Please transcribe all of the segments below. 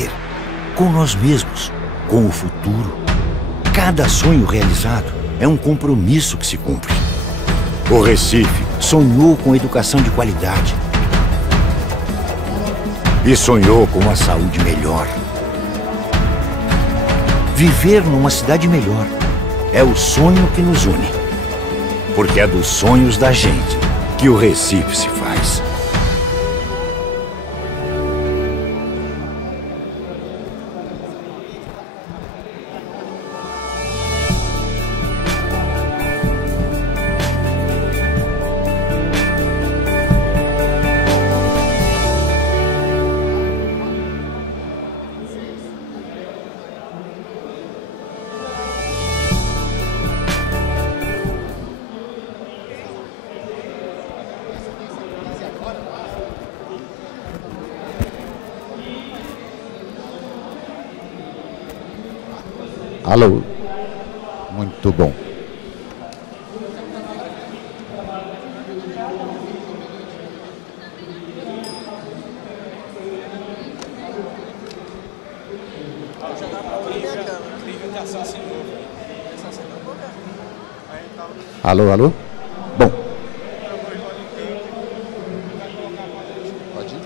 viver. Com nós mesmos, com o futuro. Cada sonho realizado é um compromisso que se cumpre. O Recife sonhou com educação de qualidade. E sonhou com uma saúde melhor. Viver numa cidade melhor é o sonho que nos une. Porque é dos sonhos da gente que o Recife se faz. Alô, muito bom. Alô, alô? Bom. Pode ir?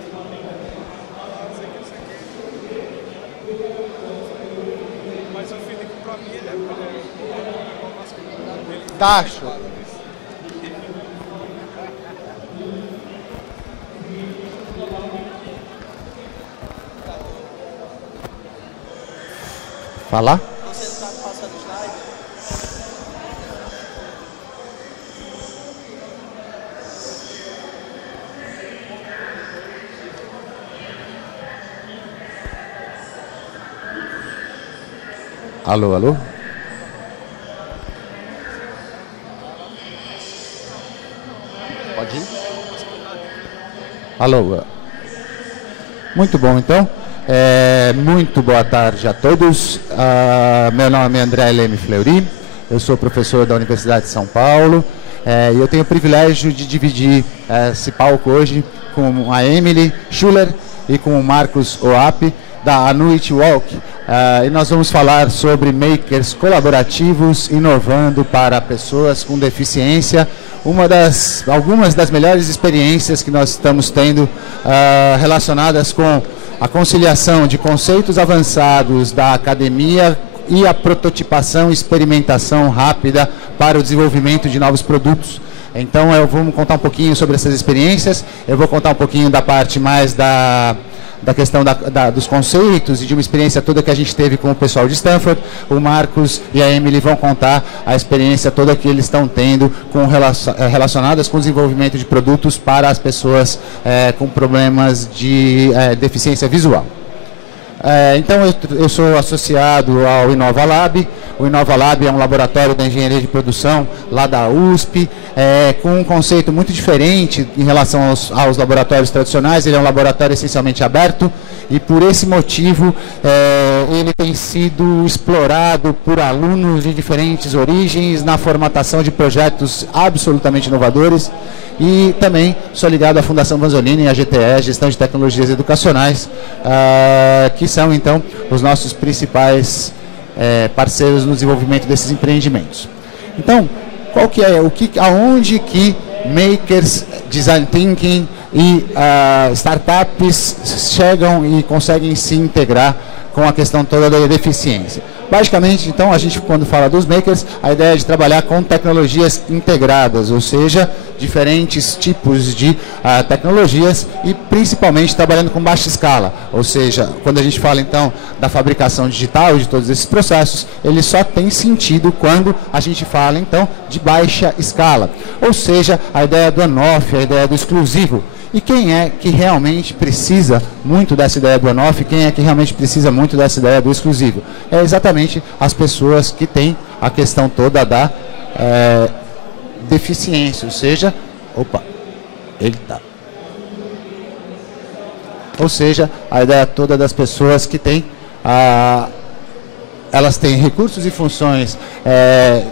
Tacho. Falar? Você não está passando slide? Alô, alô? Pode ir? Alô? Muito bom, então. Muito boa tarde a todos. Meu nome é André Leme Fleury, eu sou professor da Universidade de São Paulo e eu tenho o privilégio de dividir esse palco hoje com a Emily Schuller e com o Marcos Oap, da Anuit Walk. E nós vamos falar sobre makers colaborativos inovando para pessoas com deficiência. Algumas das melhores experiências que nós estamos tendo relacionadas com a conciliação de conceitos avançados da academia e a prototipação e experimentação rápida para o desenvolvimento de novos produtos. Então eu vou contar um pouquinho sobre essas experiências, eu vou contar um pouquinho da parte mais da questão dos conceitos e de uma experiência toda que a gente teve com o pessoal de Stanford. O Marcos e a Emily vão contar a experiência toda que eles estão tendo relacionadas com o desenvolvimento de produtos para as pessoas com problemas de deficiência visual. Então eu sou associado ao Inova Lab. O Inova Lab é um laboratório da engenharia de produção lá da USP, com um conceito muito diferente em relação aos laboratórios tradicionais. Ele é um laboratório essencialmente aberto e por esse motivo ele tem sido explorado por alunos de diferentes origens na formatação de projetos absolutamente inovadores. E também sou ligado à Fundação Vanzolini e à GTE, Gestão de Tecnologias Educacionais, que são então os nossos principais parceiros no desenvolvimento desses empreendimentos. Então, aonde que makers, design thinking e startups chegam e conseguem se integrar com a questão toda da deficiência? Basicamente, então, a gente, quando fala dos makers, a ideia é de trabalhar com tecnologias integradas, ou seja, diferentes tipos de tecnologias e principalmente trabalhando com baixa escala. Ou seja, quando a gente fala, então, da fabricação digital de todos esses processos, ele só tem sentido quando a gente fala, então, de baixa escala. Ou seja, a ideia do on-off, a ideia do exclusivo. E quem é que realmente precisa muito dessa ideia do on-off? Quem é que realmente precisa muito dessa ideia do exclusivo? É exatamente as pessoas que têm a questão toda da deficiência, ou seja, ou seja, a ideia toda das pessoas que têm elas têm recursos e funções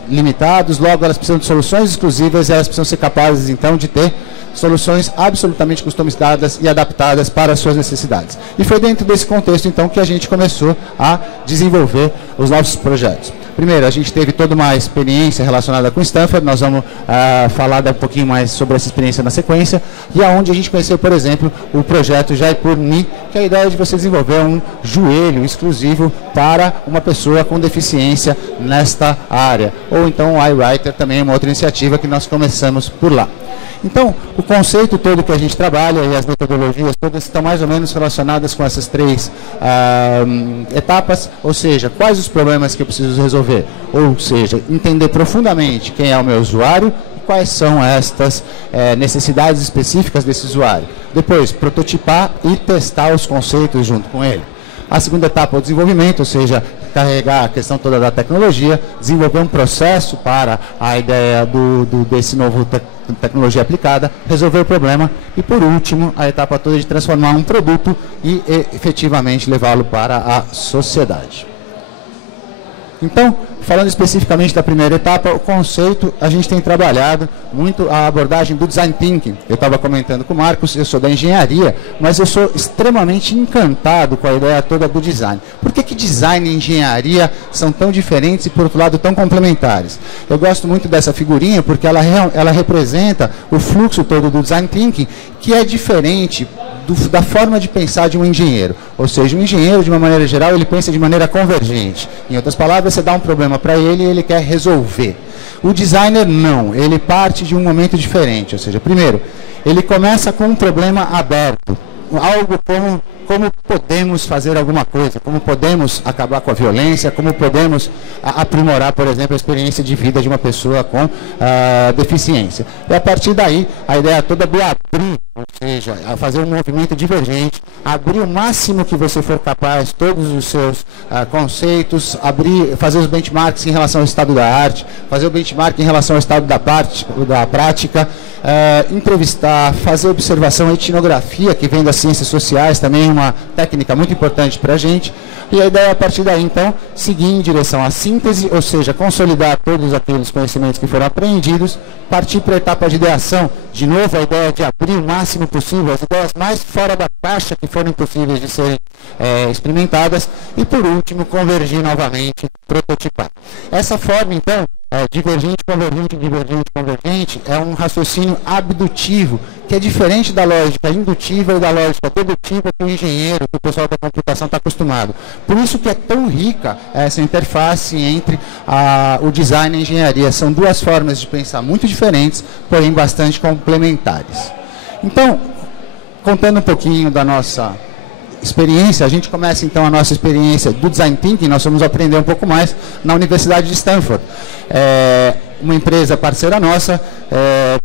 limitados, logo elas precisam de soluções exclusivas e elas precisam ser capazes, então, de ter soluções absolutamente customizadas e adaptadas para as suas necessidades. E foi dentro desse contexto, então, que a gente começou a desenvolver os nossos projetos. Primeiro, a gente teve toda uma experiência relacionada com Stanford, nós vamos falar um pouquinho mais sobre essa experiência na sequência, e aonde a gente conheceu, por exemplo, o projeto Jaipur Knee, que é a ideia de você desenvolver um joelho exclusivo para uma pessoa com deficiência nesta área. Ou então o iWriter também é uma outra iniciativa que nós começamos por lá. Então, o conceito todo que a gente trabalha e as metodologias todas estão mais ou menos relacionadas com essas três etapas, ou seja, quais os problemas que eu preciso resolver, ou seja, entender profundamente quem é o meu usuário e quais são estas necessidades específicas desse usuário. Depois, prototipar e testar os conceitos junto com ele. A segunda etapa é o desenvolvimento, ou seja, carregar a questão toda da tecnologia, desenvolver um processo para a ideia desse novo tecnologia aplicada, resolver o problema e, por último, a etapa toda de transformar um produto e efetivamente levá-lo para a sociedade. Então, falando especificamente da primeira etapa, o conceito, a gente tem trabalhado muito a abordagem do Design Thinking. Eu estava comentando com o Marcos, eu sou da engenharia, mas eu sou extremamente encantado com a ideia toda do design. Por que design e engenharia são tão diferentes e, por outro lado, tão complementares? Eu gosto muito dessa figurinha porque ela representa o fluxo todo do Design Thinking, que é diferente da forma de pensar de um engenheiro. Ou seja, um engenheiro, de uma maneira geral, ele pensa de maneira convergente. Em outras palavras, você dá um problema para ele e ele quer resolver. O designer não, ele parte de um momento diferente. Ou seja, primeiro, ele começa com um problema aberto. Algo como podemos fazer alguma coisa, como podemos acabar com a violência, como podemos aprimorar, por exemplo, a experiência de vida de uma pessoa com deficiência. E a partir daí, a ideia toda é de abrir, ou seja, fazer um movimento divergente, abrir o máximo que você for capaz, todos os seus conceitos, fazer os benchmarks em relação ao estado da arte, fazer o benchmark em relação ao estado da prática, entrevistar, fazer observação, etnografia, que vem das ciências sociais, também uma técnica muito importante para a gente. E a ideia, a partir daí, então, seguir em direção à síntese, ou seja, consolidar todos aqueles conhecimentos que foram aprendidos, partir para a etapa de ideação, de novo, a ideia de abrir o máximo possível, as ideias mais fora da caixa que forem possíveis de serem experimentadas, e, por último, convergir novamente, prototipar. Essa forma, então, divergente, convergente, é um raciocínio abdutivo, que é diferente da lógica indutiva e da lógica dedutiva que o engenheiro, que o pessoal da computação está acostumado. Por isso que é tão rica essa interface entre o design e a engenharia. São duas formas de pensar muito diferentes, porém bastante complementares. Então, contando um pouquinho da nossa experiência, a gente começa então a nossa experiência do Design Thinking, nós vamos aprender um pouco mais na Universidade de Stanford. Uma empresa parceira nossa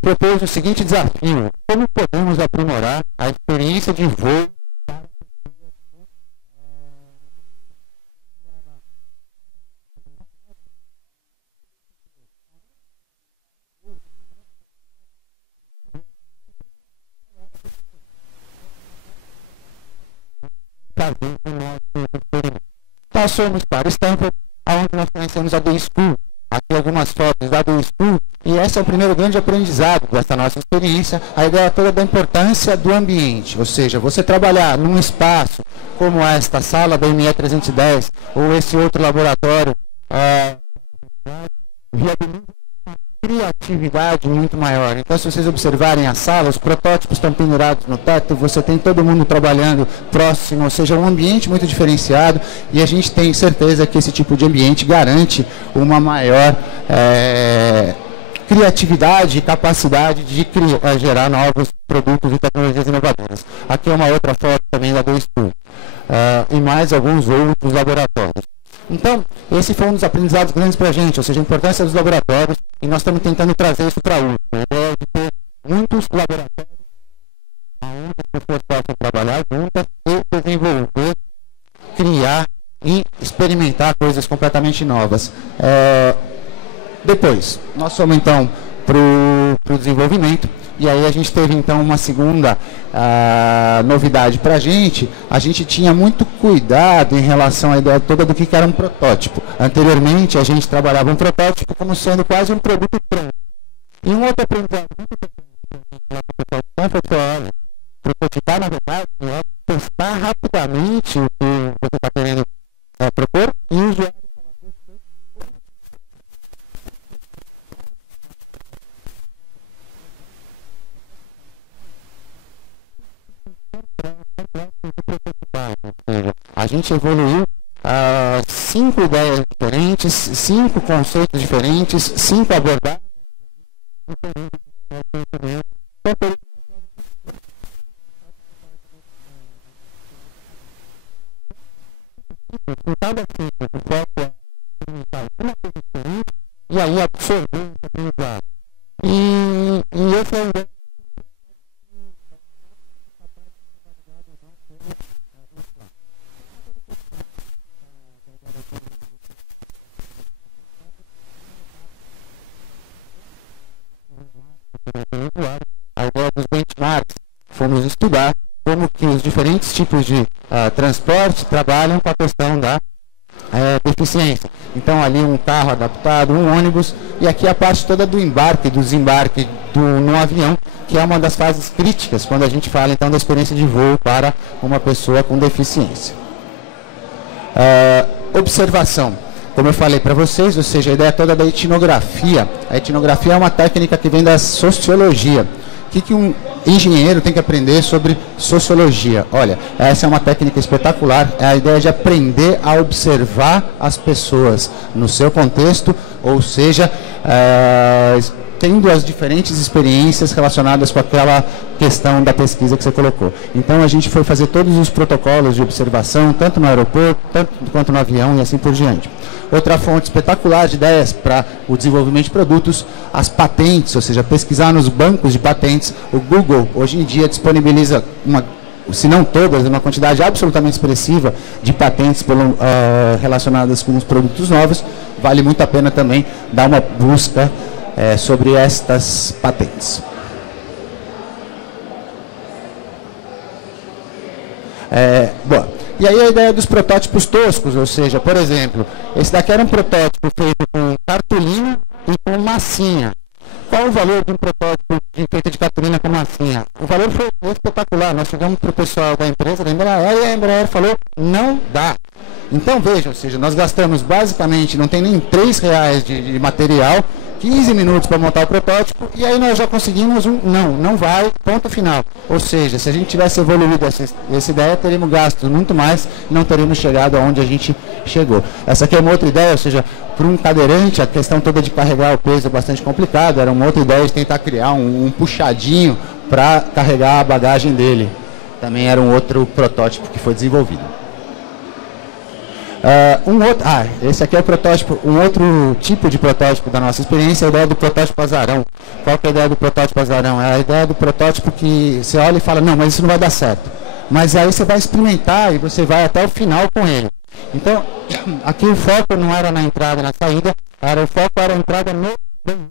propôs o seguinte desafio: como podemos aprimorar a experiência de voo Nós fomos para Stanford, onde nós conhecemos a Day School. Aqui algumas fotos da Day School, e esse é o primeiro grande aprendizado dessa nossa experiência, a ideia toda da importância do ambiente, ou seja, você trabalhar num espaço como esta sala da ME 310, ou esse outro laboratório, viabiliza criatividade muito maior. Então, se vocês observarem a sala, os protótipos estão pendurados no teto, você tem todo mundo trabalhando próximo, ou seja, um ambiente muito diferenciado, e a gente tem certeza que esse tipo de ambiente garante uma maior criatividade e capacidade de gerar novos produtos e tecnologias inovadoras. Aqui é uma outra foto também da Day School, e mais alguns outros laboratórios. Então, esse foi um dos aprendizados grandes para a gente, ou seja, a importância dos laboratórios, e nós estamos tentando trazer isso para a USP. A ideia de ter muitos laboratórios onde as pessoas possam trabalhar juntas e desenvolver, criar e experimentar coisas completamente novas. Depois, nós fomos então para o desenvolvimento. E aí a gente teve então uma segunda novidade para a gente tinha muito cuidado em relação à ideia toda do que era um protótipo. Anteriormente a gente trabalhava um protótipo como sendo quase um produto pronto. E um outro aprendizado muito importante prototipar, na verdade, é testar rapidamente o que você está querendo propor e o usuário a gente evoluiu 5 ideias diferentes, 5 conceitos diferentes, 5 abordagens diferentes. Cada ciclo, o foco é experimentar uma coisa diferente e aí absorver esse aprendizado. E esse é o a ideia dos benchmarks. Fomos estudar como que os diferentes tipos de transporte trabalham com a questão da deficiência. Então ali um carro adaptado, um ônibus, e aqui a parte toda do embarque, do desembarque no avião, que é uma das fases críticas quando a gente fala então da experiência de voo para uma pessoa com deficiência. Observação. Como eu falei para vocês, ou seja, a ideia toda da etnografia. A etnografia é uma técnica que vem da sociologia. O que um engenheiro tem que aprender sobre sociologia? Olha, essa é uma técnica espetacular, é a ideia de aprender a observar as pessoas no seu contexto, ou seja, tendo as diferentes experiências relacionadas com aquela questão da pesquisa que você colocou. Então a gente foi fazer todos os protocolos de observação, tanto no aeroporto, tanto quanto no avião e assim por diante. Outra fonte espetacular de ideias para o desenvolvimento de produtos, as patentes, ou seja, pesquisar nos bancos de patentes. O Google, hoje em dia, disponibiliza se não todas, uma quantidade absolutamente expressiva de patentes relacionadas com os produtos novos. Vale muito a pena também dar uma busca sobre estas patentes. Bom. E aí a ideia dos protótipos toscos, ou seja, por exemplo, esse daqui era um protótipo feito com cartolina e com massinha. Qual o valor de um protótipo feito de cartolina com massinha? O valor foi espetacular. Nós chegamos para o pessoal da empresa, da Embraer, e a Embraer falou, não dá. Então veja, ou seja, nós gastamos basicamente, não tem nem R$3 de material, 15 minutos para montar o protótipo, e aí nós já conseguimos não vai, ponto final. Ou seja, se a gente tivesse evoluído essa ideia, teríamos gasto muito mais e não teríamos chegado aonde a gente chegou. Essa aqui é uma outra ideia, ou seja, para um cadeirante, a questão toda de carregar o peso é bastante complicada, era uma outra ideia de tentar criar um puxadinho para carregar a bagagem dele. Também era um outro protótipo que foi desenvolvido. Esse aqui é o protótipo, um outro tipo de protótipo da nossa experiência, a ideia do protótipo azarão. Qual que é a ideia do protótipo azarão? É a ideia do protótipo que você olha e fala, não, mas isso não vai dar certo. Mas aí você vai experimentar e você vai até o final com ele. Então, aqui o foco não era na entrada e na saída, o foco era a entrada no banheiro.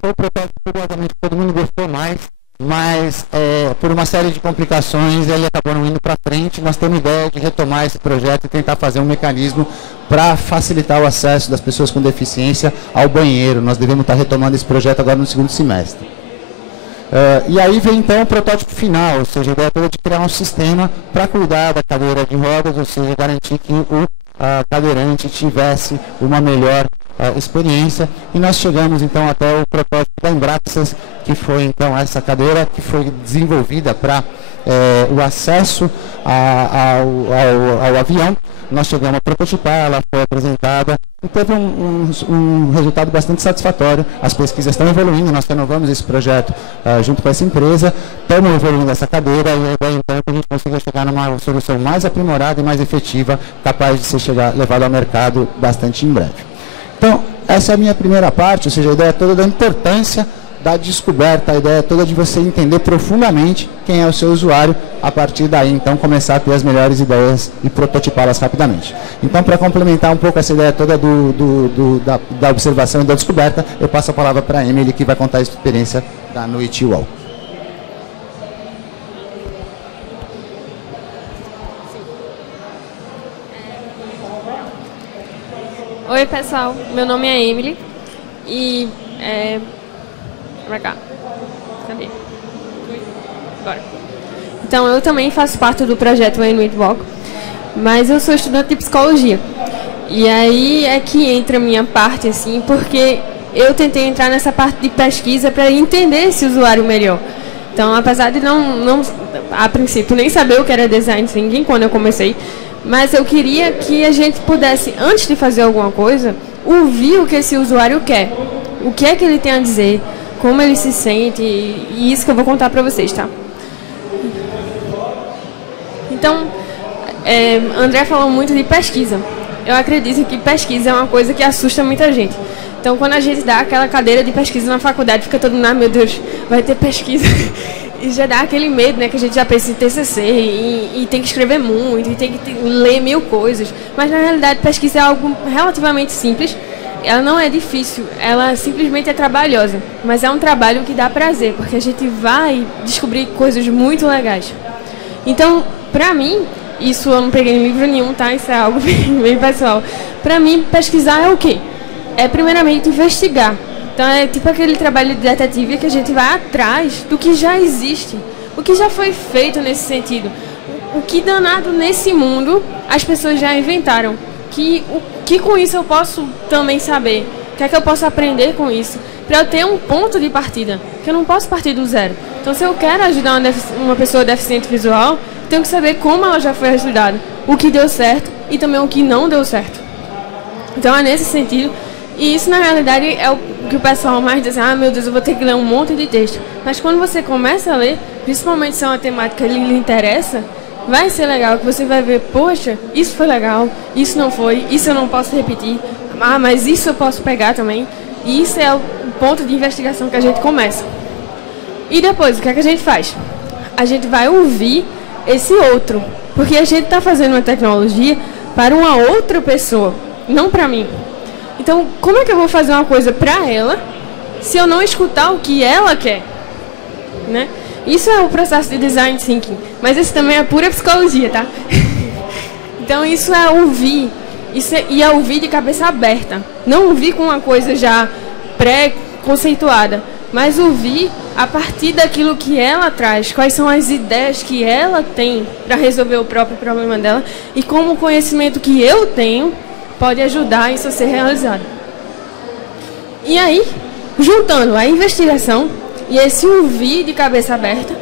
Foi o protótipo que todo mundo gostou mais, mas por uma série de complicações ele acabou não indo para frente. Nós temos ideia de retomar esse projeto e tentar fazer um mecanismo para facilitar o acesso das pessoas com deficiência ao banheiro. Nós devemos estar retomando esse projeto agora no segundo semestre. E aí vem então o protótipo final, ou seja, a ideia toda de criar um sistema para cuidar da cadeira de rodas, ou seja, garantir que o cadeirante tivesse uma melhor experiência, e nós chegamos então até o protótipo da Embraxas, que foi então essa cadeira que foi desenvolvida para o acesso ao avião. Nós chegamos a prototipar, ela foi apresentada e teve um resultado bastante satisfatório. As pesquisas estão evoluindo, nós renovamos esse projeto junto com essa empresa, estamos evoluindo essa cadeira, e a ideia então é que a gente consiga chegar numa solução mais aprimorada e mais efetiva, capaz de ser levada ao mercado bastante em breve. Então, essa é a minha primeira parte, ou seja, a ideia toda da importância da descoberta, a ideia toda de você entender profundamente quem é o seu usuário, a partir daí, então, começar a ter as melhores ideias e prototipá-las rapidamente. Então, para complementar um pouco essa ideia toda da observação e da descoberta, eu passo a palavra para a Emily, que vai contar a experiência da Noite UOL. pessoal, meu nome é Emily e pra cá. Cadê? Agora. Então eu também faço parte do projeto Inuit Walk, mas eu sou estudante de psicologia. E aí é que entra a minha parte, assim, porque eu tentei entrar nessa parte de pesquisa para entender esse usuário melhor. Então, apesar de não a princípio nem saber o que era design thinking quando eu comecei, mas eu queria que a gente pudesse, antes de fazer alguma coisa, ouvir o que esse usuário quer, o que é que ele tem a dizer, como ele se sente, e isso que eu vou contar para vocês, tá? Então, André falou muito de pesquisa. Eu acredito que pesquisa é uma coisa que assusta muita gente. Então, quando a gente dá aquela cadeira de pesquisa na faculdade, fica todo mundo, meu Deus, vai ter pesquisa. E já dá aquele medo, né, que a gente já pensa em TCC e tem que escrever muito, e tem que ler 1000 coisas. Mas, na realidade, pesquisa é algo relativamente simples. Ela não é difícil, ela simplesmente é trabalhosa. Mas é um trabalho que dá prazer, porque a gente vai descobrir coisas muito legais. Então, pra mim, isso eu não peguei em livro nenhum, tá? Isso é algo bem pessoal. Pra mim, pesquisar é o quê? É primeiramente investigar. Então é tipo aquele trabalho de detetive que a gente vai atrás do que já existe, o que já foi feito nesse sentido, o que danado nesse mundo as pessoas já inventaram, o que com isso eu posso também saber, o que é que eu posso aprender com isso, para eu ter um ponto de partida, que eu não posso partir do zero. Então se eu quero ajudar uma pessoa deficiente visual, tenho que saber como ela já foi ajudada, o que deu certo e também o que não deu certo. Então é nesse sentido. E isso, na realidade, é o que o pessoal mais diz, meu Deus, eu vou ter que ler um monte de texto. Mas quando você começa a ler, principalmente se é uma temática que lhe interessa, vai ser legal, que você vai ver, poxa, isso foi legal, isso não foi, isso eu não posso repetir, mas isso eu posso pegar também. E isso é o ponto de investigação que a gente começa. E depois, o que é que a gente faz? A gente vai ouvir esse outro, porque a gente está fazendo uma tecnologia para uma outra pessoa, não para mim. Então, como é que eu vou fazer uma coisa para ela se eu não escutar o que ela quer? Né? Isso é o processo de design thinking, mas isso também é pura psicologia, tá? Então, isso é ouvir, e é ouvir de cabeça aberta. Não ouvir com uma coisa já pré-conceituada, mas ouvir a partir daquilo que ela traz, quais são as ideias que ela tem para resolver o próprio problema dela e como o conhecimento que eu tenho pode ajudar isso a ser realizado. E aí, juntando a investigação e esse ouvir de cabeça aberta,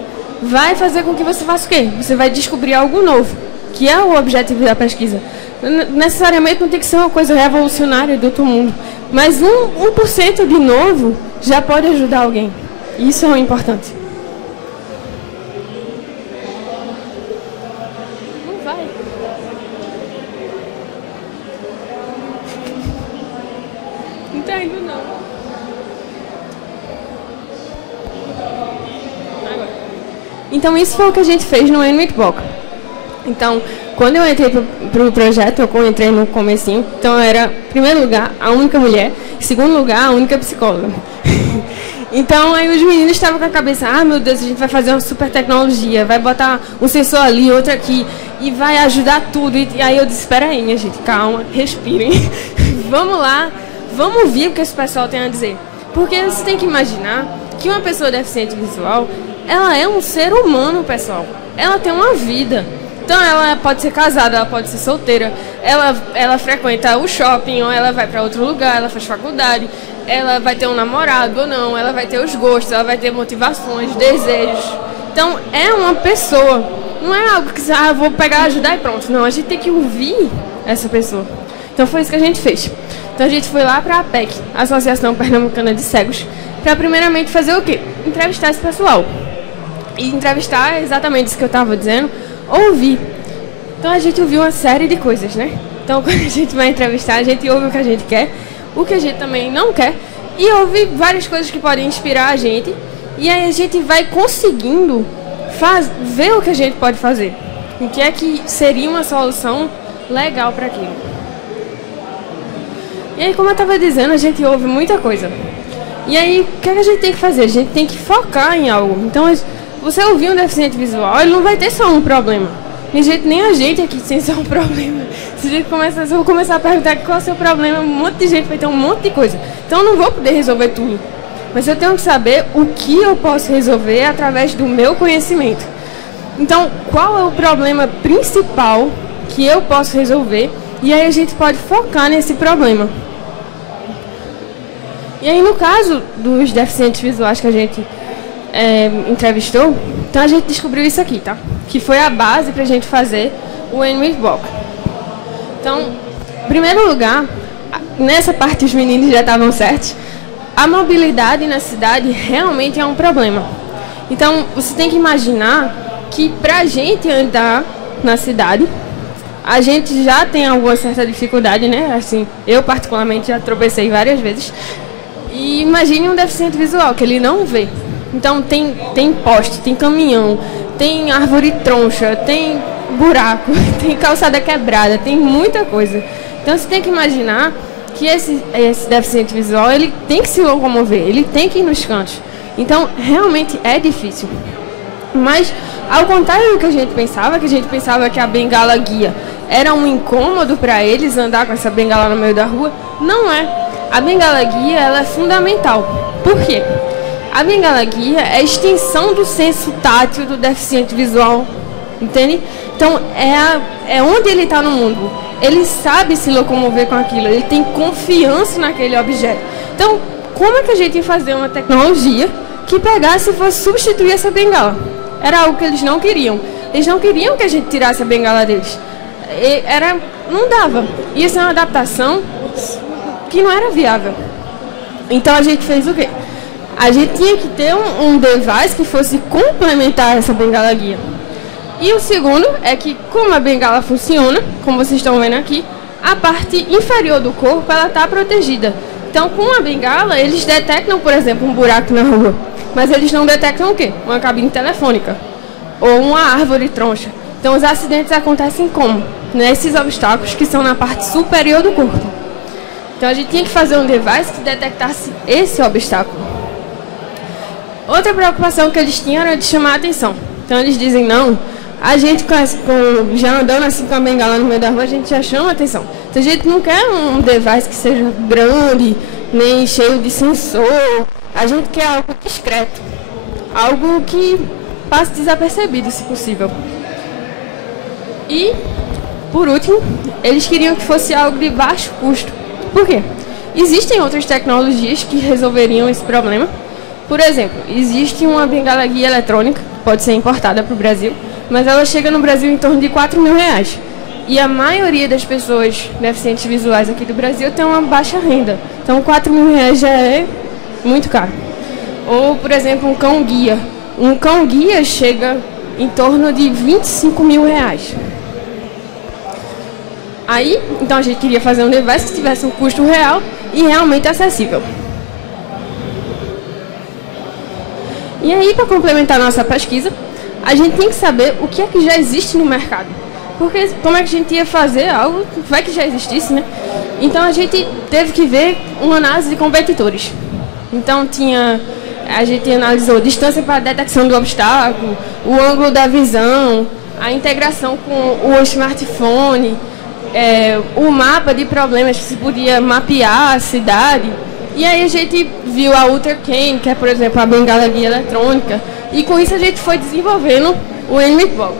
vai fazer com que você faça o quê? Você vai descobrir algo novo, que é o objetivo da pesquisa. Necessariamente não tem que ser uma coisa revolucionária do outro mundo, mas 1% de novo já pode ajudar alguém. Isso é o importante. Não vai. Não tá indo, não. Agora. Então, isso foi o que a gente fez no Inuit Walk. Então, quando eu entrei para o projeto, eu entrei no comecinho, então eu era, em primeiro lugar, a única mulher, em segundo lugar, a única psicóloga. Então, aí os meninos estavam com a cabeça, meu Deus, a gente vai fazer uma super tecnologia, vai botar um sensor ali, outro aqui, e vai ajudar tudo. E aí eu disse, espera aí, minha gente, calma, respirem. Vamos lá, vamos ouvir o que esse pessoal tem a dizer. Porque você tem que imaginar que uma pessoa deficiente visual, ela é um ser humano, pessoal. Ela tem uma vida. Então, ela pode ser casada, ela pode ser solteira, ela frequenta o shopping, ou ela vai para outro lugar, ela faz faculdade, ela vai ter um namorado ou não, ela vai ter os gostos, ela vai ter motivações, desejos. Então, é uma pessoa, não é algo que você, vou pegar, ajudar e pronto. Não, a gente tem que ouvir essa pessoa. Então, foi isso que a gente fez. Então, a gente foi lá para a APEC, Associação Pernambucana de Cegos, para primeiramente fazer o quê? Entrevistar esse pessoal. E entrevistar é exatamente isso que eu estava dizendo, ouvir. Então a gente ouviu uma série de coisas, né? Então quando a gente vai entrevistar, a gente ouve o que a gente quer, o que a gente também não quer, e ouve várias coisas que podem inspirar a gente, e aí a gente vai conseguindo ver o que a gente pode fazer, o que é que seria uma solução legal para aquilo. E aí, como eu estava dizendo, a gente ouve muita coisa. E aí, o que é que a gente tem que fazer? A gente tem que focar em algo. Então, você ouvir um deficiente visual, ele não vai ter só um problema. Minha gente, nem a gente aqui tem só um problema. Se eu vou começar a perguntar qual é o seu problema, um monte de gente vai ter um monte de coisa. Então eu não vou poder resolver tudo. Mas eu tenho que saber o que eu posso resolver através do meu conhecimento. Então, qual é o problema principal que eu posso resolver? E aí a gente pode focar nesse problema. E aí, no caso dos deficientes visuais que a gente entrevistou, então a gente descobriu isso aqui, tá? Que foi a base para a gente fazer o NWITBOK. Então, em primeiro lugar, nessa parte os meninos já estavam certos, a mobilidade na cidade realmente é um problema. Então, você tem que imaginar que para a gente andar na cidade, a gente já tem alguma certa dificuldade, né? Assim, eu particularmente já tropecei várias vezes. E imagine um deficiente visual, que ele não vê. Então tem poste, tem caminhão, tem árvore troncha, tem buraco, tem calçada quebrada, tem muita coisa. Então você tem que imaginar que esse deficiente visual, ele tem que se locomover, ele tem que ir nos cantos. Então realmente é difícil. Mas ao contrário do que a gente pensava que a bengala guia era um incômodo para eles andar com essa bengala no meio da rua, não é. A bengala guia, ela é fundamental. Por quê? A bengala guia é a extensão do senso tátil do deficiente visual, entende? Então, é onde ele está no mundo. Ele sabe se locomover com aquilo, ele tem confiança naquele objeto. Então, como é que a gente ia fazer uma tecnologia que pegasse e fosse substituir essa bengala? Era algo que eles não queriam. Eles não queriam que a gente tirasse a bengala deles. Não dava. Ia ser uma adaptação que não era viável. Então, a gente fez o quê? A gente tinha que ter um device que fosse complementar essa bengala guia. E o segundo é que, como a bengala funciona, como vocês estão vendo aqui, a parte inferior do corpo ela está protegida. Então, com a bengala, eles detectam, por exemplo, um buraco na rua. Mas eles não detectam o quê? Uma cabine telefônica. Ou uma árvore troncha. Então, os acidentes acontecem como? Nesses obstáculos que são na parte superior do corpo. Então, a gente tinha que fazer um device que detectasse esse obstáculo. Outra preocupação que eles tinham era de chamar a atenção. Então eles dizem, não, a gente já andando assim com a bengala no meio da rua, a gente já chama a atenção. Então a gente não quer um device que seja grande, nem cheio de sensor. A gente quer algo discreto. Algo que passe desapercebido, se possível. E, por último, eles queriam que fosse algo de baixo custo. Por quê? Existem outras tecnologias que resolveriam esse problema. Por exemplo, existe uma bengala guia eletrônica, pode ser importada para o Brasil, mas ela chega no Brasil em torno de R$4.000. E a maioria das pessoas deficientes visuais aqui do Brasil tem uma baixa renda. Então R$4.000 já é muito caro. Ou, por exemplo, um cão guia. Um cão guia chega em torno de R$25.000. Aí, então a gente queria fazer um device que tivesse um custo real e realmente acessível. E aí, para complementar a nossa pesquisa, a gente tem que saber o que é que já existe no mercado. Porque como é que a gente ia fazer algo que vai que já existisse, né? Então a gente teve que ver uma análise de competidores. Então a gente analisou distância para a detecção do obstáculo, o ângulo da visão, a integração com o smartphone, o mapa de problemas que se podia mapear a cidade. E aí a gente viu a UltraCam, que é, por exemplo, a bengala guia eletrônica, e com isso a gente foi desenvolvendo o NWITBOK.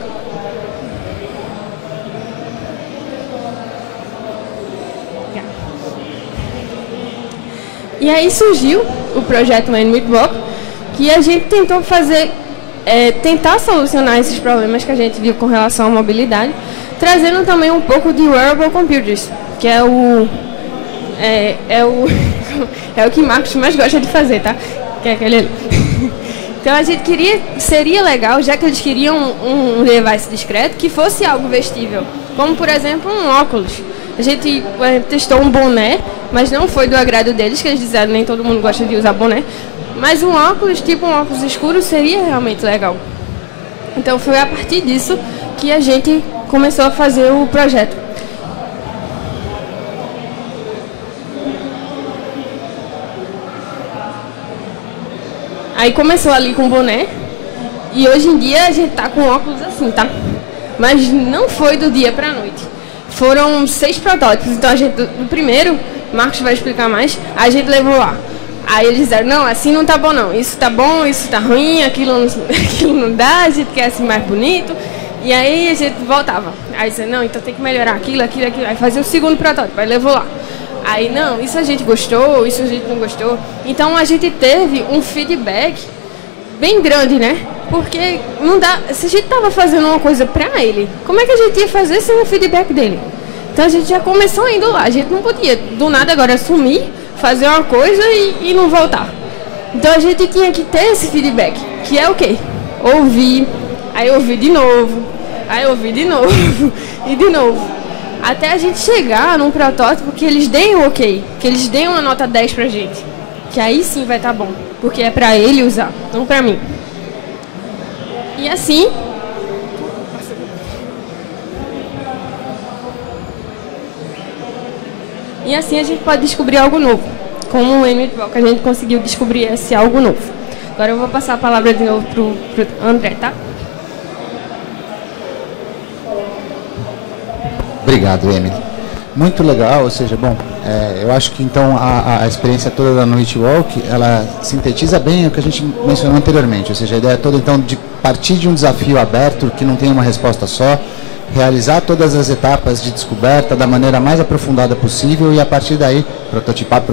E aí surgiu o projeto NWITBOK, que a gente tentou tentar solucionar esses problemas que a gente viu com relação à mobilidade, trazendo também um pouco de wearable computers, que é o que Marcos mais gosta de fazer, tá? Que é aquele ali. Então a gente seria legal, já que eles queriam um device discreto, que fosse algo vestível, como por exemplo um óculos. A gente testou um boné, mas não foi do agrado deles, que eles disseram nem todo mundo gosta de usar boné. Mas um óculos, tipo um óculos escuro, seria realmente legal. Então foi a partir disso que a gente começou a fazer o projeto. Aí começou ali com boné, e hoje em dia a gente tá com óculos assim, tá? Mas não foi do dia para a noite. Foram 6 protótipos. Então, o primeiro, Marcos vai explicar mais, a gente levou lá. Aí eles disseram, não, assim não tá bom não. Isso tá bom, isso tá ruim, aquilo não dá, a gente quer assim mais bonito. E aí a gente voltava. Aí disse, não, então tem que melhorar aquilo. Aí fazia o segundo protótipo, aí levou lá. Aí, não, isso a gente gostou, isso a gente não gostou. Então a gente teve um feedback bem grande, né? Porque não dá, se a gente tava fazendo uma coisa pra ele, como é que a gente ia fazer sem o feedback dele? Então a gente já começou indo lá, a gente não podia do nada agora assumir, fazer uma coisa e não voltar. Então a gente tinha que ter esse feedback, que é o quê? Ouvir, aí ouvir de novo, aí ouvir de novo e de novo. Até a gente chegar num protótipo que eles deem o ok, que eles deem uma nota 10 pra gente. Que aí sim vai estar bom, porque é pra ele usar, não pra mim. E assim... E assim a gente pode descobrir algo novo. Como o Emily Bloch, a gente conseguiu descobrir esse algo novo. Agora eu vou passar a palavra de novo pro André, tá? Obrigado, Emily. Muito legal, ou seja, bom, eu acho que então a experiência toda da Noite Walk, ela sintetiza bem o que a gente mencionou anteriormente, ou seja, a ideia toda então de partir de um desafio aberto que não tem uma resposta só, realizar todas as etapas de descoberta da maneira mais aprofundada possível e a partir daí prototipar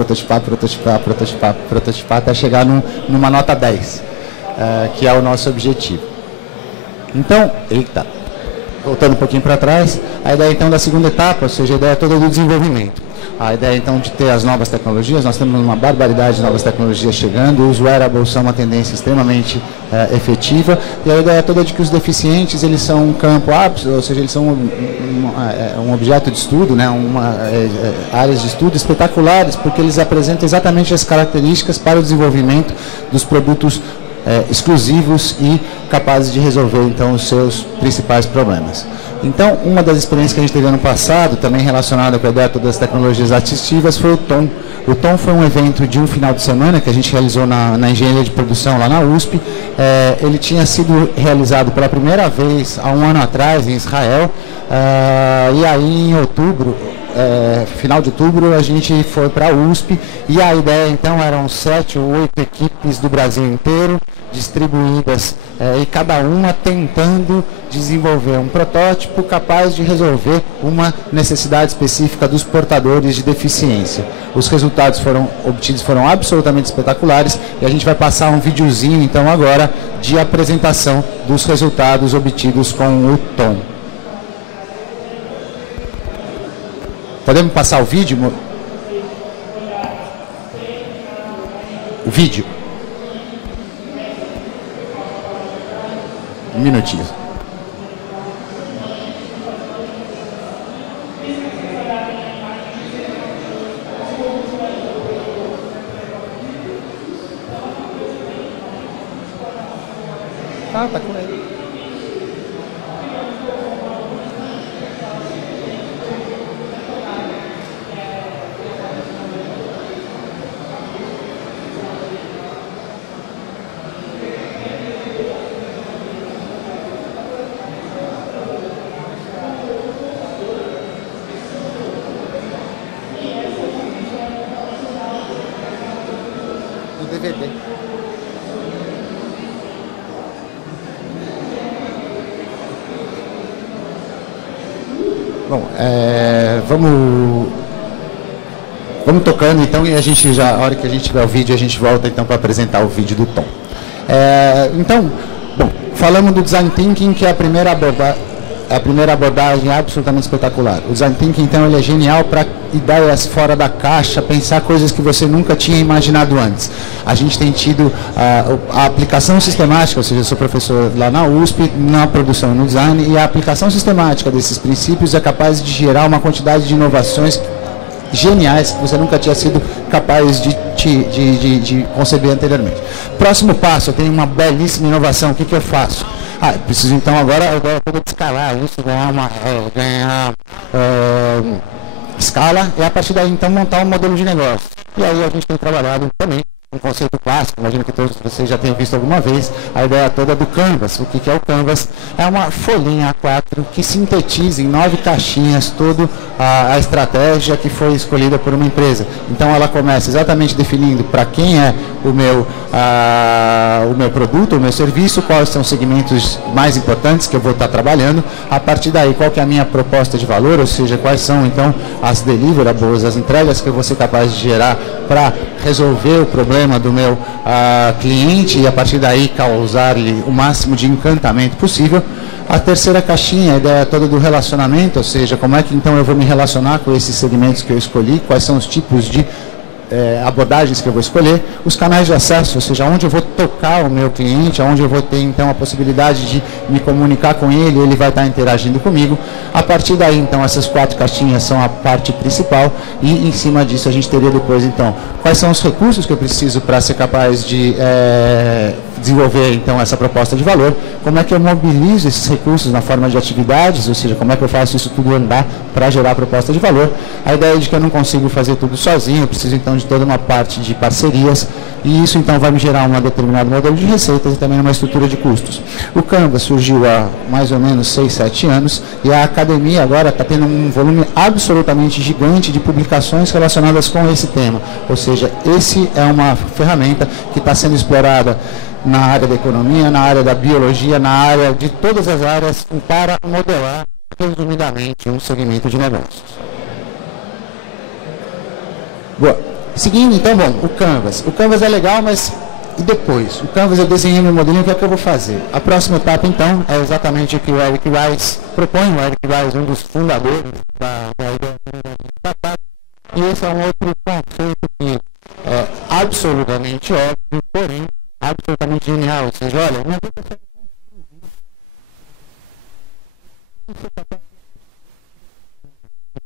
até chegar numa nota 10, que é o nosso objetivo. Então, voltando um pouquinho para trás, a ideia então da segunda etapa, ou seja, a ideia toda do desenvolvimento. A ideia então de ter as novas tecnologias, nós temos uma barbaridade de novas tecnologias chegando, os wearables são uma tendência extremamente efetiva, e a ideia toda de que os deficientes, eles são um campo ápice, ou seja, eles são um objeto de estudo, né, áreas de estudo espetaculares, porque eles apresentam exatamente as características para o desenvolvimento dos produtos exclusivos e capazes de resolver então os seus principais problemas. Então, uma das experiências que a gente teve ano passado, também relacionada com a ideia todas as tecnologias assistivas, foi o TOM. O TOM foi um evento de um final de semana que a gente realizou na Engenharia de Produção lá na USP. Ele tinha sido realizado pela primeira vez há um ano atrás em Israel, e aí em outubro, final de outubro, a gente foi para a USP e a ideia então eram 7 ou 8 equipes do Brasil inteiro, distribuídas e cada uma tentando desenvolver um protótipo capaz de resolver uma necessidade específica dos portadores de deficiência. Os resultados obtidos foram absolutamente espetaculares e a gente vai passar um videozinho então agora de apresentação dos resultados obtidos com o TOM. Podemos passar o vídeo? O vídeo. Um minutinho. Tá com ele. DVD. Bom, vamos tocando então e a gente já, a hora que a gente tiver o vídeo, a gente volta então para apresentar o vídeo do Tom. Então, bom, falamos do Design Thinking, que é a primeira abordagem absolutamente espetacular. O Design Thinking, então, ele é genial para ideias fora da caixa, pensar coisas que você nunca tinha imaginado antes. A gente tem tido a aplicação sistemática, ou seja, eu sou professor lá na USP, na produção e no design, e a aplicação sistemática desses princípios é capaz de gerar uma quantidade de inovações geniais que você nunca tinha sido capaz de conceber anteriormente. Próximo passo, eu tenho uma belíssima inovação, o que eu faço? Preciso então agora de escalar isso, ganhar escala, e a partir daí então montar um modelo de negócio. E aí a gente tem trabalhado também um conceito clássico, imagino que todos vocês já tenham visto alguma vez, a ideia toda do Canvas. O que é o Canvas? É uma folhinha A4 que sintetiza em 9 caixinhas toda a estratégia que foi escolhida por uma empresa. Então ela começa exatamente definindo para quem é o meu produto, o meu serviço, quais são os segmentos mais importantes que eu vou estar trabalhando. A partir daí, qual que é a minha proposta de valor, ou seja, quais são então as deliverables, as entregas que eu vou ser capaz de gerar para resolver o problema do meu cliente e a partir daí causar-lhe o máximo de encantamento possível. A terceira caixinha, a ideia toda do relacionamento, ou seja, como é que então eu vou me relacionar com esses segmentos que eu escolhi, quais são os tipos de abordagens que eu vou escolher, os canais de acesso, ou seja, onde eu vou tocar o meu cliente, onde eu vou ter então a possibilidade de me comunicar com ele, ele vai estar interagindo comigo. A partir daí, então, essas 4 caixinhas são a parte principal e em cima disso a gente teria depois, então, quais são os recursos que eu preciso para ser capaz de desenvolver então essa proposta de valor, como é que eu mobilizo esses recursos na forma de atividades, ou seja, como é que eu faço isso tudo andar para gerar a proposta de valor. A ideia é de que eu não consigo fazer tudo sozinho, eu preciso então de toda uma parte de parcerias e isso então vai me gerar um determinado modelo de receitas e também uma estrutura de custos. O Canvas surgiu há mais ou menos 6, 7 anos e a academia agora está tendo um volume absolutamente gigante de publicações relacionadas com esse tema, ou seja, esse é uma ferramenta que está sendo explorada na área da economia, na área da biologia, na área de todas as áreas para modelar resumidamente um segmento de negócios. Boa. Seguindo então, bom, o Canvas. O Canvas é legal, mas e depois? O Canvas eu desenhei meu modelinho, o que é que eu vou fazer? A próxima etapa então é exatamente o que o Eric Rice propõe. O Eric Rice, um dos fundadores da ideia de e esse é um outro conceito que é absolutamente óbvio, porém absolutamente genial, ou seja, olha, não adianta só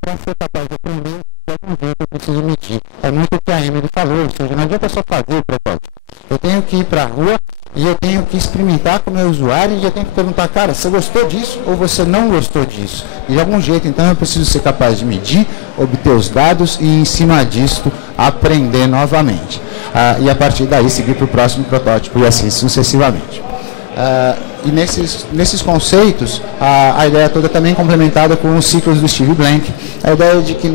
para ser capaz de aprender, de algum jeito eu preciso medir. É muito o que a Emily falou, ou seja, não adianta só fazer o propósito. Eu tenho que ir para a rua e eu tenho que experimentar com o meu usuário e eu tenho que perguntar, cara, você gostou disso ou você não gostou disso? E de algum jeito, então, eu preciso ser capaz de medir, obter os dados e, em cima disso, aprender novamente. E a partir daí seguir para o próximo protótipo e assim sucessivamente. E nesses conceitos, a ideia toda também é complementada com os ciclos do Steve Blank. A ideia de que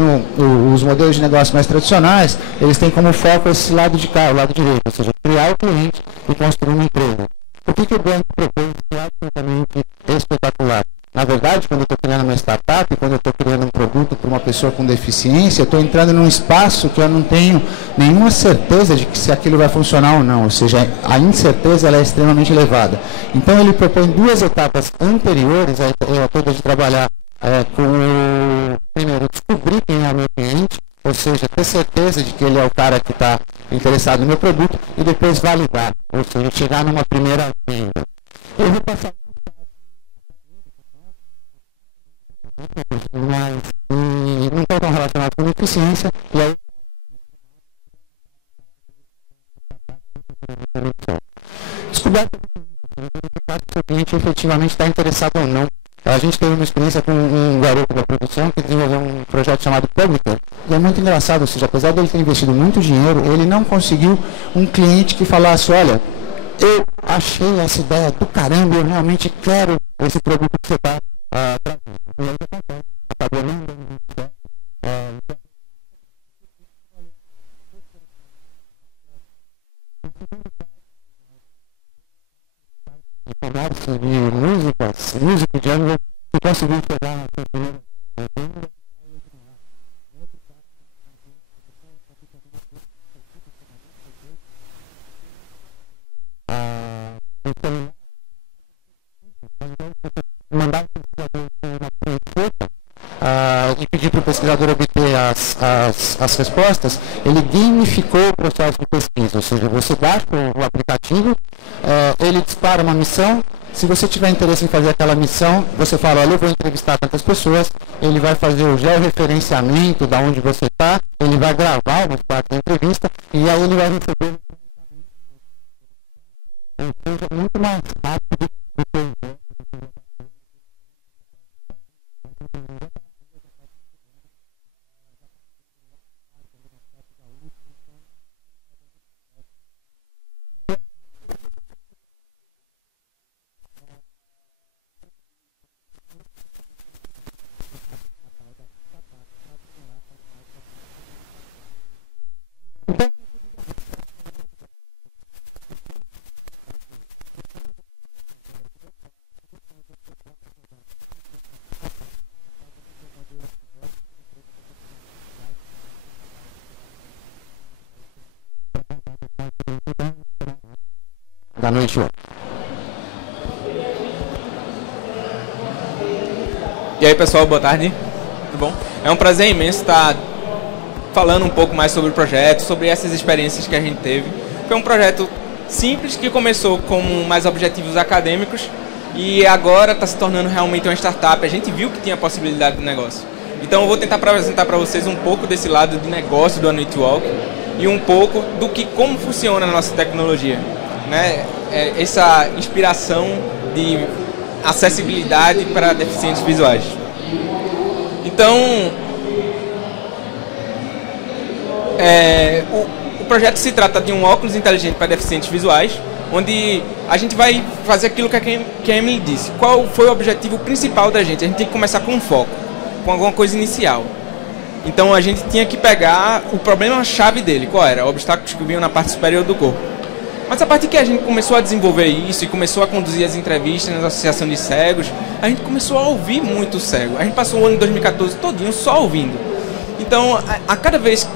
os modelos de negócio mais tradicionais, eles têm como foco esse lado de cá, o lado direito, ou seja, criar o cliente e construir uma empresa. O que o Blank propôs é absolutamente espetacular. Na verdade, quando eu estou criando uma startup, quando eu estou criando um produto para uma pessoa com deficiência, eu estou entrando num espaço que eu não tenho nenhuma certeza de que se aquilo vai funcionar ou não, ou seja, a incerteza ela é extremamente elevada. Então ele propõe 2 etapas anteriores a toda de trabalhar primeiro, descobrir quem é o meu cliente, ou seja, ter certeza de que ele é o cara que está interessado no meu produto e depois validar, ou seja, chegar numa primeira venda. Eu vou passar mas não estão tão relacionados com deficiência e aí descoberta se o cliente efetivamente está interessado ou não. A gente teve uma experiência com um garoto da produção que desenvolveu um projeto chamado Publica e é muito engraçado, ou seja, apesar de ele ter investido muito dinheiro, ele não conseguiu um cliente que falasse, olha, eu achei essa ideia do caramba, eu realmente quero esse produto que você está trazendo. E aí acabou não dando muito certo. De comércio de músicas, music jungle, que conseguiu chegar na primeira venda. Mandar e pedir para o pesquisador obter as respostas, ele gamificou o processo de pesquisa, ou seja, você baixa o aplicativo, ele dispara uma missão, se você tiver interesse em fazer aquela missão, você fala, olha, eu vou entrevistar tantas pessoas, ele vai fazer o georreferenciamento da onde você está, ele vai gravar uma parte da entrevista e aí ele vai receber muito mais rápido do que Da noite. E aí, pessoal, boa tarde. Tudo bom? É um prazer imenso estar falando um pouco mais sobre o projeto, sobre essas experiências que a gente teve. Foi um projeto simples que começou com mais objetivos acadêmicos e agora está se tornando realmente uma startup. A gente viu que tinha possibilidade de negócio. Então eu vou tentar apresentar para vocês um pouco desse lado de negócio do A-Noite-Walk e um pouco do que como funciona a nossa tecnologia, né? Essa inspiração de acessibilidade para deficientes visuais. Então, o projeto se trata de um óculos inteligente para deficientes visuais, onde a gente vai fazer aquilo que a Emily disse. Qual foi o objetivo principal da gente? A gente tem que começar com um foco, com alguma coisa inicial. Então a gente tinha que pegar o problema-chave dele. Qual era? Obstáculos que vinham na parte superior do corpo. Mas a partir que a gente começou a desenvolver isso e começou a conduzir as entrevistas na Associação de Cegos, a gente começou a ouvir muito o cego. A gente passou o ano de 2014 todinho só ouvindo. Então, a cada mês,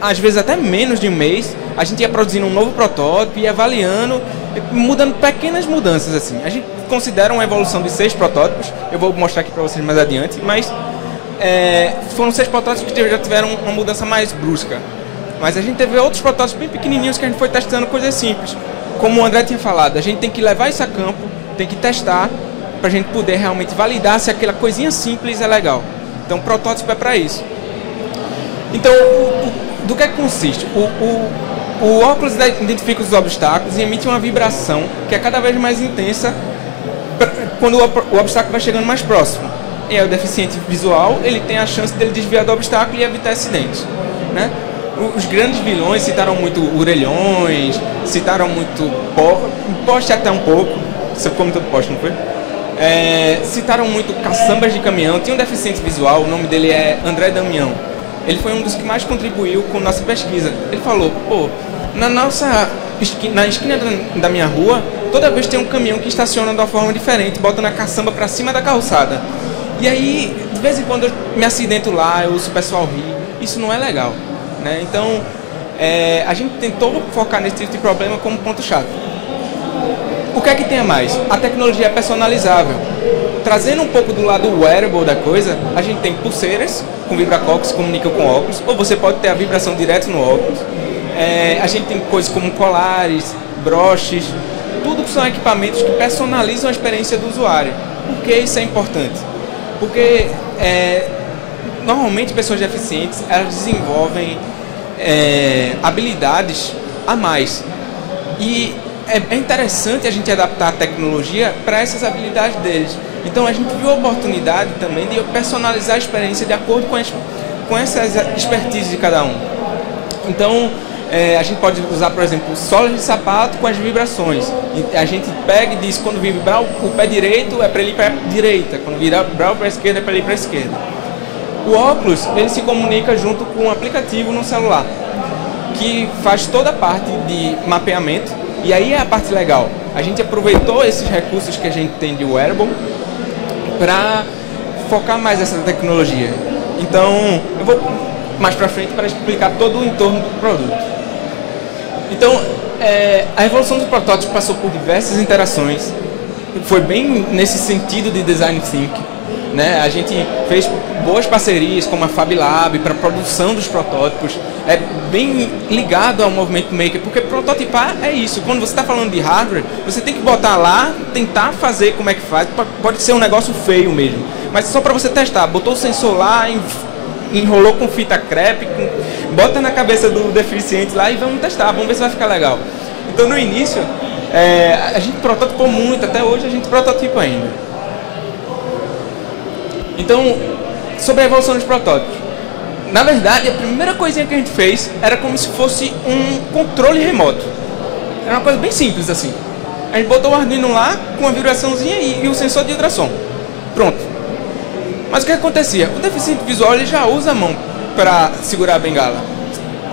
às vezes até menos de um mês, a gente ia produzindo um novo protótipo e avaliando, mudando pequenas mudanças assim. A gente considera uma evolução de 6 protótipos, eu vou mostrar aqui para vocês mais adiante, mas foram 6 protótipos que já tiveram uma mudança mais brusca. Mas a gente teve outros protótipos bem pequenininhos que a gente foi testando coisas simples. Como o André tinha falado, a gente tem que levar isso a campo, tem que testar, para a gente poder realmente validar se aquela coisinha simples é legal. Então o protótipo é para isso. Então, do que consiste? O óculos identifica os obstáculos e emite uma vibração que é cada vez mais intensa quando o obstáculo vai chegando mais próximo. E aí o deficiente visual, ele tem a chance dele desviar do obstáculo e evitar acidentes, né? Os grandes vilões citaram muito orelhões, citaram muito poste até um pouco, você ficou muito poste, não foi? Citaram muito caçambas de caminhão. Tinha um deficiente visual, o nome dele é André Damião. Ele foi um dos que mais contribuiu com nossa pesquisa. Ele falou, na esquina da minha rua, toda vez tem um caminhão que estaciona de uma forma diferente, botando a caçamba para cima da calçada. E aí, de vez em quando eu me acidento lá, eu ouço o pessoal rir. Isso não é legal, né? Então, a gente tentou focar nesse tipo de problema como ponto-chave. O que é que tem a mais? A tecnologia é personalizável. Trazendo um pouco do lado wearable da coisa, a gente tem pulseiras com vibracox que comunicam com óculos, ou você pode ter a vibração direto no óculos. A gente tem coisas como colares, broches, tudo que são equipamentos que personalizam a experiência do usuário. Por que isso é importante? Porque normalmente pessoas deficientes elas desenvolvem habilidades a mais. E é interessante a gente adaptar a tecnologia para essas habilidades deles. Então a gente viu a oportunidade também de personalizar a experiência de acordo com essas expertises de cada um. Então a gente pode usar, por exemplo, solas de sapato com as vibrações. A gente pega e diz quando vibrar o pé direito é para ele ir para a direita, quando vibrar o pé esquerdo é para ele ir para a esquerda. O óculos ele se comunica junto com um aplicativo no celular que faz toda a parte de mapeamento. E aí é a parte legal. A gente aproveitou esses recursos que a gente tem de wearable para focar mais essa tecnologia. Então, eu vou mais para frente para explicar todo o entorno do produto. Então, a evolução dos protótipos passou por diversas interações. Foi bem nesse sentido de design thinking, né? A gente fez boas parcerias como a Fab Lab para a produção dos protótipos. É bem ligado ao movimento maker, porque prototipar é isso. Quando você está falando de hardware, você tem que botar lá, tentar fazer como é que faz. Pode ser um negócio feio mesmo, mas só para você testar. Botou o sensor lá, enrolou com fita crepe, bota na cabeça do deficiente lá e vamos testar, vamos ver se vai ficar legal. Então no início, a gente prototipou muito, até hoje a gente prototipa ainda. Então, sobre a evolução dos protótipos. Na verdade, a primeira coisinha que a gente fez era como se fosse um controle remoto. Era uma coisa bem simples assim. A gente botou o Arduino lá com uma vibraçãozinha e o sensor de ultrassom. Pronto. Mas o que acontecia? O deficiente visual ele já usa a mão para segurar a bengala.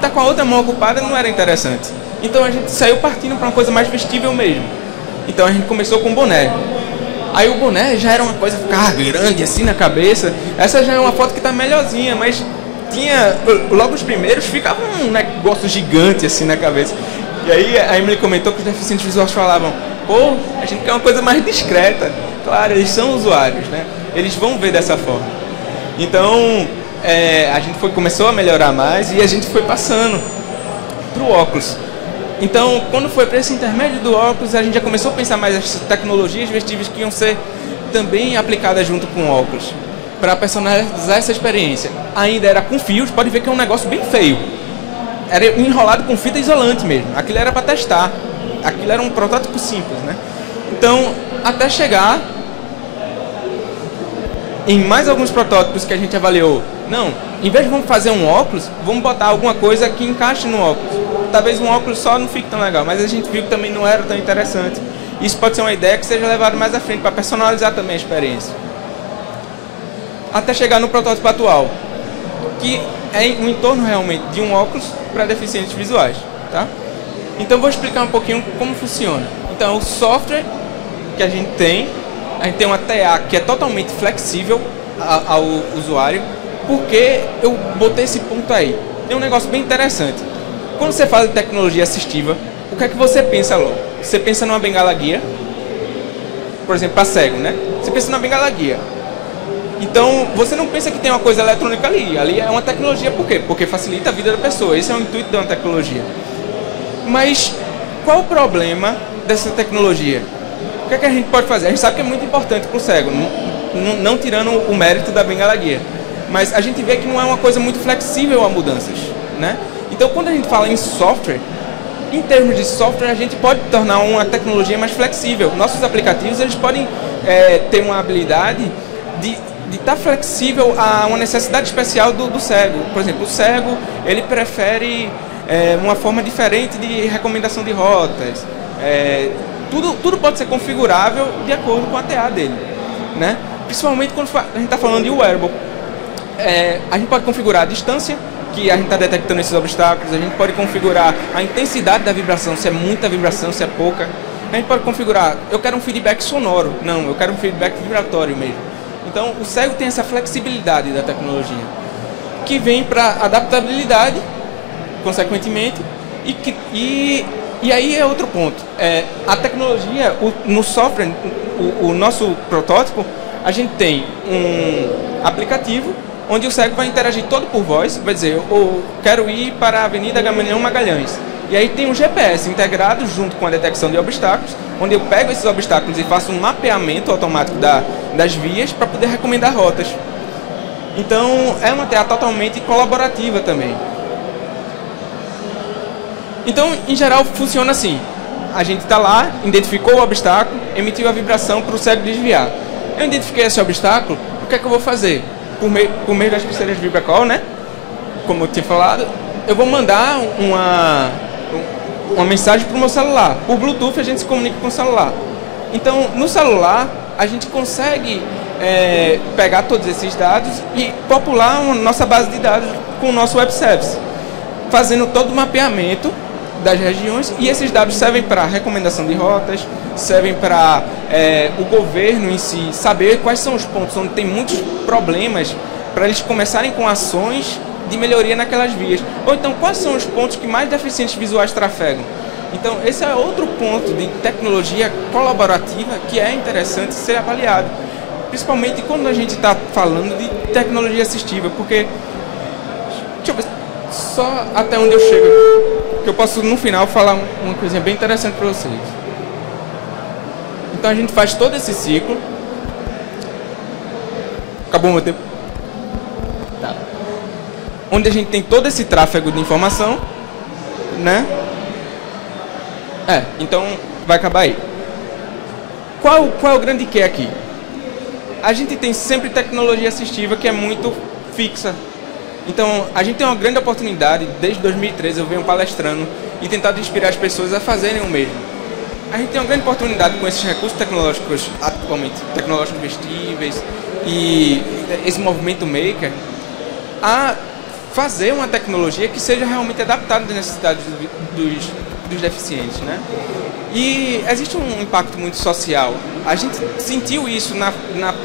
Tá com a outra mão ocupada não era interessante. Então a gente saiu partindo para uma coisa mais vestível mesmo. Então a gente começou com o boné. Aí o boné já era uma coisa que ficava grande assim na cabeça. Essa já é uma foto que tá melhorzinha, mas logo os primeiros ficavam um negócio gigante assim na cabeça. E aí a Emily comentou que os deficientes visuais falavam, pô, a gente quer uma coisa mais discreta. Claro, eles são usuários, né? Eles vão ver dessa forma. Então, a gente começou a melhorar mais e a gente foi passando para o óculos. Então, quando foi para esse intermédio do óculos, a gente já começou a pensar mais essas tecnologias vestíveis que iam ser também aplicadas junto com o óculos, para personalizar essa experiência. Ainda era com fios, pode ver que é um negócio bem feio. Era enrolado com fita isolante mesmo. Aquilo era para testar. Aquilo era um protótipo simples, né? Então, até chegar em mais alguns protótipos que a gente avaliou. Não, em vez de vamos fazer um óculos, vamos botar alguma coisa que encaixe no óculos. Talvez um óculos só não fique tão legal, mas a gente viu que também não era tão interessante. Isso pode ser uma ideia que seja levada mais à frente para personalizar também a experiência. Até chegar no protótipo atual, que é um entorno realmente de um óculos para deficientes visuais, tá? Então vou explicar um pouquinho como funciona. Então o software que a gente tem uma TA que é totalmente flexível ao usuário. Porque eu botei esse ponto aí? Tem um negócio bem interessante. Quando você fala de tecnologia assistiva, o que é que você pensa logo? Você pensa numa bengala guia, por exemplo, para cego, né? Você pensa numa bengala guia. Então, você não pensa que tem uma coisa eletrônica ali. Ali é uma tecnologia, por quê? Porque facilita a vida da pessoa. Esse é o intuito de uma tecnologia. Mas, qual o problema dessa tecnologia? O que é que a gente pode fazer? A gente sabe que é muito importante para o cego, não tirando o mérito da bengala guia. Mas a gente vê que não é uma coisa muito flexível a mudanças, né? Então, quando a gente fala em software, em termos de software, a gente pode tornar uma tecnologia mais flexível. Nossos aplicativos, eles podem ter uma habilidade de estar flexível a uma necessidade especial do cego. Por exemplo, o cego, ele prefere uma forma diferente de recomendação de rotas. Tudo pode ser configurável de acordo com a TA dele, né? Principalmente quando a gente está falando de wearable. A gente pode configurar a distância que a gente está detectando esses obstáculos, a gente pode configurar a intensidade da vibração, se é muita vibração, se é pouca. A gente pode configurar, eu quero um feedback sonoro, não, eu quero um feedback vibratório mesmo. Então, o cego tem essa flexibilidade da tecnologia, que vem para adaptabilidade, consequentemente, e aí é outro ponto. A tecnologia, no software, o nosso protótipo, a gente tem um aplicativo onde o cego vai interagir todo por voz, vai dizer, eu quero ir para a Avenida Gamaliel Magalhães. E aí tem um GPS integrado junto com a detecção de obstáculos, onde eu pego esses obstáculos e faço um mapeamento automático das vias para poder recomendar rotas. Então, é uma TA totalmente colaborativa também. Então, em geral, funciona assim. A gente está lá, identificou o obstáculo, emitiu a vibração para o cego desviar. Eu identifiquei esse obstáculo, o que é que eu vou fazer? Por meio das pulseiras de VibraCall, né? Como eu tinha falado, eu vou mandar uma mensagem para o meu celular. Por Bluetooth, a gente se comunica com o celular. Então, no celular, a gente consegue pegar todos esses dados e popular a nossa base de dados com o nosso web service, fazendo todo o mapeamento das regiões, e esses dados servem para recomendação de rotas, servem para o governo em si saber quais são os pontos onde tem muitos problemas, para eles começarem com ações de melhoria naquelas vias. Ou então, quais são os pontos que mais deficientes visuais trafegam. Então, esse é outro ponto de tecnologia colaborativa que é interessante ser avaliado, principalmente quando a gente está falando de tecnologia assistiva, porque, deixa eu ver, só até onde eu chego, que eu posso no final falar uma coisinha bem interessante para vocês. Então a gente faz todo esse ciclo. Acabou o meu tempo? Tá. Onde a gente tem todo esse tráfego de informação, né? Então vai acabar aí. Qual é o grande quê aqui? A gente tem sempre tecnologia assistiva que é muito fixa. Então, a gente tem uma grande oportunidade, desde 2013 eu venho palestrando e tentando inspirar as pessoas a fazerem o mesmo. A gente tem uma grande oportunidade com esses recursos tecnológicos, atualmente, tecnológicos vestíveis e esse movimento maker, a fazer uma tecnologia que seja realmente adaptada às necessidades dos deficientes, né? E existe um impacto muito social. A gente sentiu isso na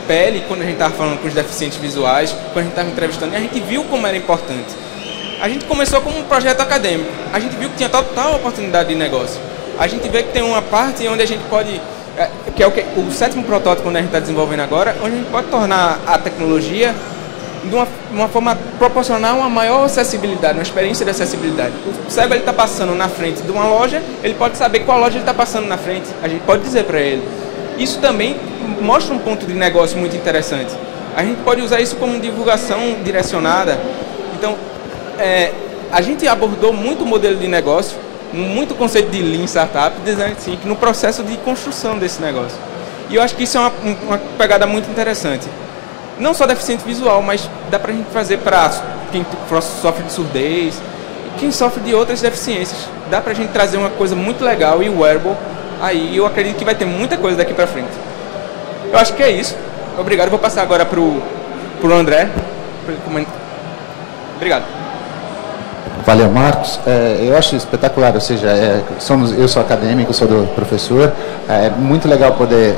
pele quando a gente estava falando com os deficientes visuais, quando a gente estava entrevistando, e a gente viu como era importante. A gente começou como um projeto acadêmico. A gente viu que tinha total oportunidade de negócio. A gente vê que tem uma parte onde a gente pode, que é o sétimo protótipo que a gente está desenvolvendo agora, onde a gente pode tornar a tecnologia de uma forma proporcional uma maior acessibilidade, uma experiência de acessibilidade. O cego está passando na frente de uma loja, ele pode saber qual loja ele está passando na frente. A gente pode dizer para ele. Isso também mostra um ponto de negócio muito interessante. A gente pode usar isso como divulgação direcionada. Então, a gente abordou muito o modelo de negócio, muito conceito de Lean Startup, Design Thinking, no processo de construção desse negócio. E eu acho que isso é uma pegada muito interessante. Não só deficiente visual, mas dá pra gente fazer para quem sofre de surdez, quem sofre de outras deficiências. Dá pra gente trazer uma coisa muito legal e wearable. Aí eu acredito que vai ter muita coisa daqui pra frente. Eu acho que é isso. Obrigado. Eu vou passar agora pro André. Obrigado. Valeu, Marcos. Eu acho espetacular, ou seja, eu sou acadêmico, sou do professor. É muito legal poder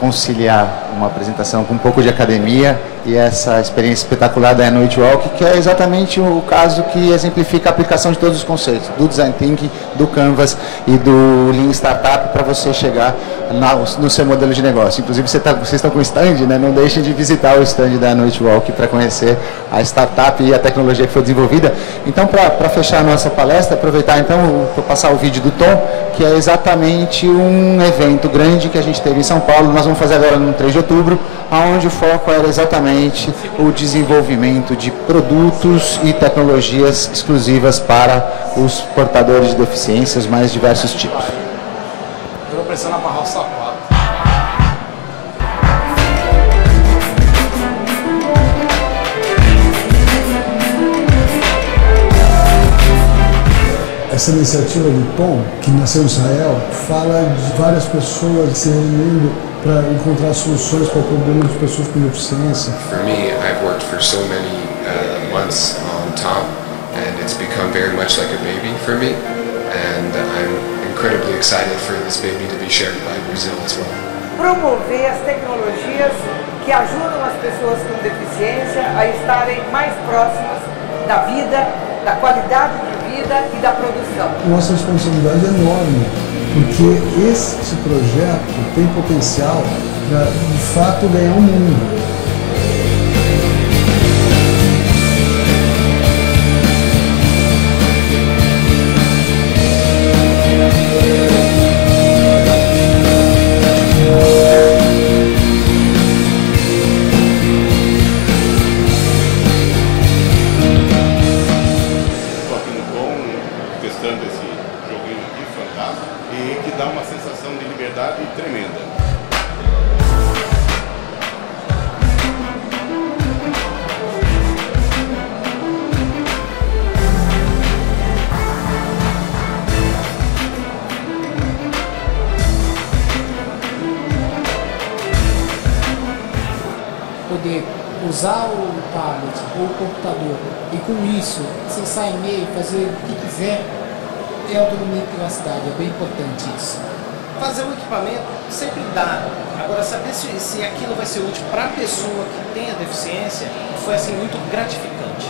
conciliar uma apresentação com um pouco de academia e essa experiência espetacular da Noite Walk, que é exatamente o caso que exemplifica a aplicação de todos os conceitos, do Design Thinking, do Canvas e do Lean Startup para você chegar no seu modelo de negócio. Inclusive, vocês estão com o stand, né? Não deixem de visitar o stand da Noite Walk para conhecer a startup e a tecnologia que foi desenvolvida. Então, para fechar a nossa palestra, aproveitar então para passar o vídeo do Tom, que é exatamente um evento grande que a gente teve em São Paulo. Nós vamos fazer agora no 3 de outubro, onde o foco era exatamente o desenvolvimento de produtos e tecnologias exclusivas para os portadores de deficiências mais diversos tipos. Eu vou precisar amarrar o sapato. Essa iniciativa do Tom, que nasceu em Israel, fala de várias pessoas se reunindo para encontrar soluções para problemas de pessoas com deficiência. For me, I've worked for so many months on Tom, and it's become very much like a baby for me, and I'm incredibly excited for this baby to be shared by Brazil as well. Promover as tecnologias que ajudam as pessoas com deficiência a estarem mais próximas da vida, da qualidade de vida e da produção. Nossa responsabilidade é enorme, porque esse projeto tem potencial para, de fato, ganhar o mundo. Poder usar o tablet ou o computador e com isso acessar e-mail, fazer o que quiser, é autonomia e privacidade, é bem importante isso. Fazer um equipamento sempre dá, agora saber se aquilo vai ser útil para a pessoa que tem a deficiência foi assim muito gratificante.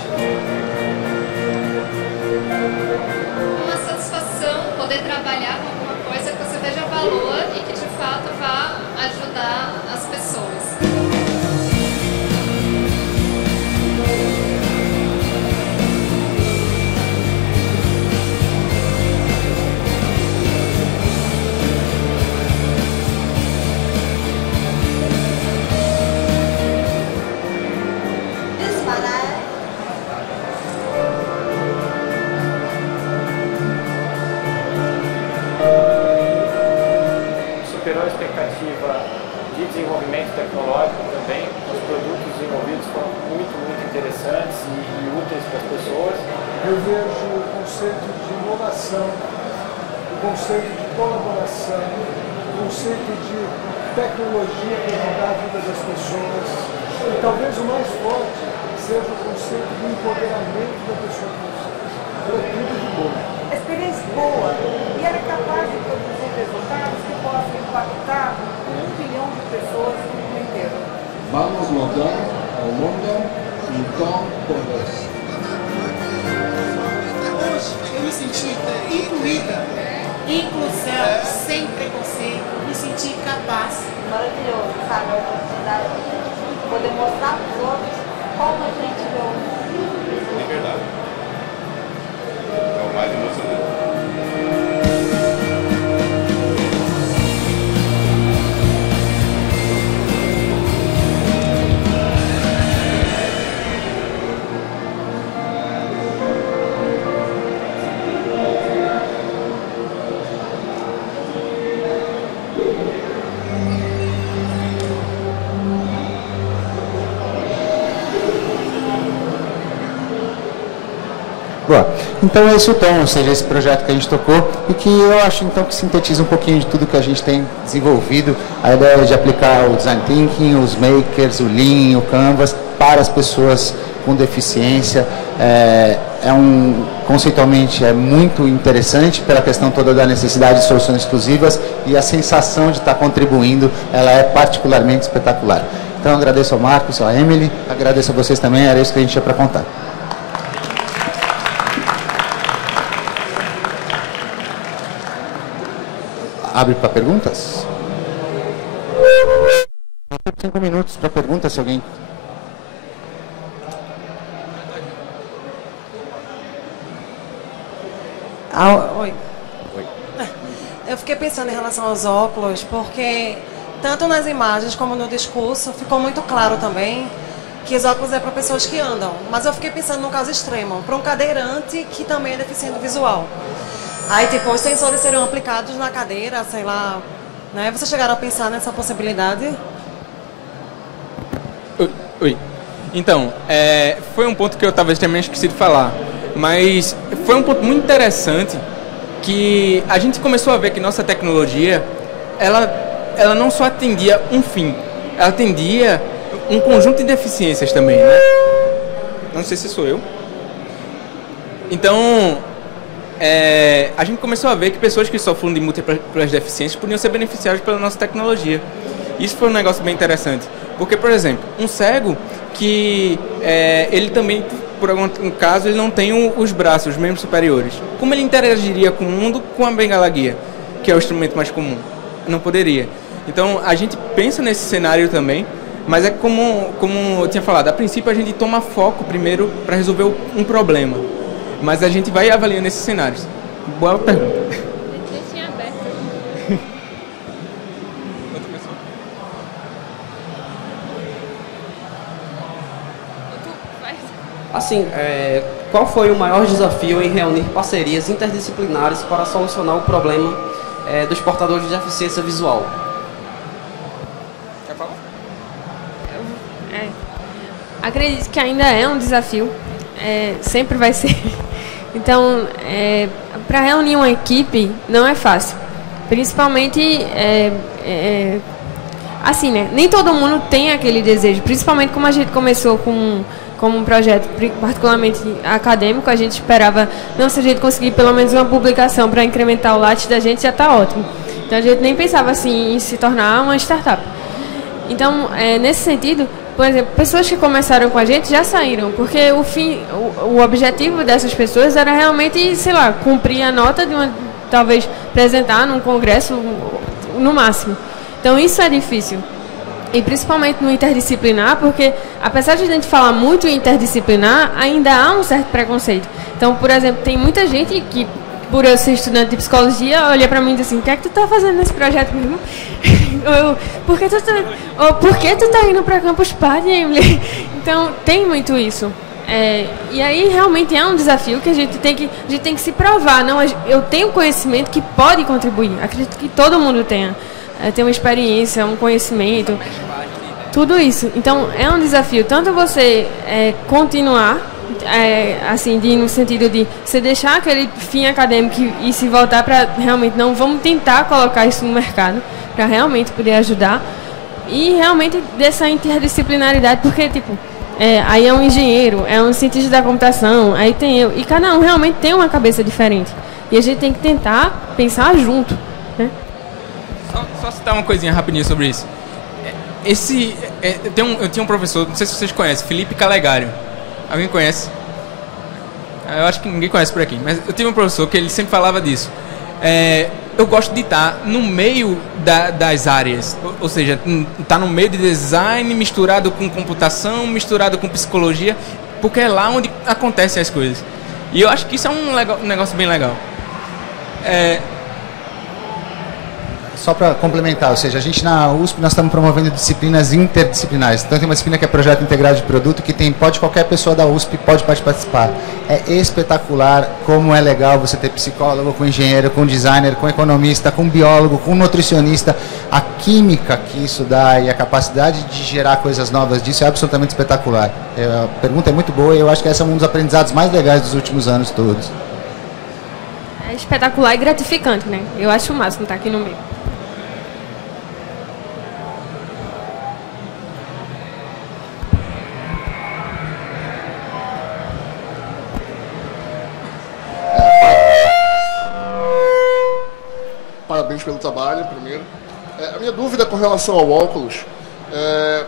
Uma satisfação poder trabalhar com alguma coisa que você veja valor e que de fato vá ajudar as pessoas. Superou a expectativa de desenvolvimento tecnológico também. Os produtos desenvolvidos foram muito interessantes e úteis para as pessoas. Eu vejo o conceito de inovação, o conceito de colaboração, o conceito de tecnologia para mudar a vida das pessoas. E talvez o mais forte seja o conceito de empoderamento da pessoa com deficiência. É tudo de bom. Experiência boa e ela é capaz de produzir resultados que possam impactar 1 bilhão de pessoas no mundo inteiro. Vamos mudar o mundo e com poder. inclusão, sem preconceito, me sentir capaz. Maravilhoso, sabe? A oportunidade de poder mostrar para os outros como a gente vê o mundo. É verdade. É o mais emocionante. Boa. Então é esse o tom, ou seja, esse projeto que a gente tocou e que eu acho então que sintetiza um pouquinho de tudo que a gente tem desenvolvido, a ideia de aplicar o Design Thinking, os makers, o Lean, o Canvas para as pessoas com deficiência. Conceitualmente é muito interessante pela questão toda da necessidade de soluções exclusivas e a sensação de estar contribuindo, ela é particularmente espetacular. Então agradeço ao Marcos, à Emily, agradeço a vocês também, era isso que a gente tinha para contar. Abre para perguntas? 5 minutos para perguntas, se alguém... Oi. Eu fiquei pensando em relação aos óculos, porque tanto nas imagens como no discurso ficou muito claro também que os óculos é para pessoas que andam. Mas eu fiquei pensando num caso extremo, para um cadeirante que também é deficiente visual. Aí, tipo, os sensores seriam aplicados na cadeira, sei lá, né? Vocês chegaram a pensar nessa possibilidade? Oi. Então, foi um ponto que eu talvez tenha menos esquecido de falar, mas foi um ponto muito interessante que a gente começou a ver que nossa tecnologia, ela não só atendia um fim, ela atendia um conjunto de deficiências também, né? Não sei se sou eu. Então... a gente começou a ver que pessoas que sofrem de múltiplas deficiências podiam ser beneficiadas pela nossa tecnologia. Isso foi um negócio bem interessante. Porque, por exemplo, um cego que ele também, por algum caso, ele não tem os braços, os membros superiores. Como ele interagiria com o mundo com a bengala guia, que é o instrumento mais comum? Não poderia. Então, a gente pensa nesse cenário também, mas é como eu tinha falado, a princípio a gente toma foco primeiro para resolver um problema. Mas a gente vai avaliando esses cenários. Boa pergunta. Tinha aberto. Outra pessoa. Assim, qual foi o maior desafio em reunir parcerias interdisciplinares para solucionar o problema dos portadores de deficiência visual? Quer falar? Acredito que ainda é um desafio. Sempre vai ser. Então, para reunir uma equipe não é fácil. Principalmente, assim, né? Nem todo mundo tem aquele desejo. Principalmente como a gente começou com um projeto particularmente acadêmico, a gente esperava, não, se a gente conseguir pelo menos uma publicação para incrementar o latte da gente, já está ótimo. Então, a gente nem pensava assim em se tornar uma startup. Então, nesse sentido... Por exemplo, pessoas que começaram com a gente já saíram, porque o objetivo dessas pessoas era realmente, sei lá, cumprir a nota de talvez apresentar num congresso no máximo. Então isso é difícil. E principalmente no interdisciplinar, porque apesar de a gente falar muito em interdisciplinar, ainda há um certo preconceito. Então, por exemplo, tem muita gente que, por eu ser estudante de psicologia, olha pra mim e diz assim, o que é que tu tá fazendo nesse projeto mesmo? Por que tu tá indo pra Campus Party, Emily? Então, tem muito isso. E aí, realmente, é um desafio que a gente tem que se provar. Não, eu tenho conhecimento que pode contribuir. Acredito que todo mundo tenha. Tem uma experiência, um conhecimento, tudo isso. Então, é um desafio. Tanto você continuar, assim, no sentido de você deixar aquele fim acadêmico e se voltar para realmente, não, vamos tentar colocar isso no mercado, para realmente poder ajudar. E realmente dessa interdisciplinaridade, porque, tipo, aí é um engenheiro, é um cientista da computação, aí tem eu. E cada um realmente tem uma cabeça diferente. E a gente tem que tentar pensar junto, né? Só citar uma coisinha rapidinho sobre isso. Eu tinha um professor, não sei se vocês conhecem, Felipe Calegário. Alguém conhece? Eu acho que ninguém conhece por aqui. Mas eu tive um professor que ele sempre falava disso. eu gosto de estar no meio das áreas, ou seja, estar no meio de design misturado com computação, misturado com psicologia, porque é lá onde acontecem as coisas. E eu acho que isso é um negócio bem legal. Só para complementar, ou seja, a gente na USP nós estamos promovendo disciplinas interdisciplinares. Então tem uma disciplina que é projeto integrado de produto, que pode qualquer pessoa da USP pode participar. É espetacular como é legal você ter psicólogo, com engenheiro, com designer, com economista, com biólogo, com nutricionista. A química que isso dá e a capacidade de gerar coisas novas disso é absolutamente espetacular. A pergunta é muito boa e eu acho que esse é um dos aprendizados mais legais dos últimos anos todos. É espetacular e gratificante, né? Eu acho o máximo estar aqui no meio. Parabéns pelo trabalho, primeiro. A minha dúvida com relação ao óculos é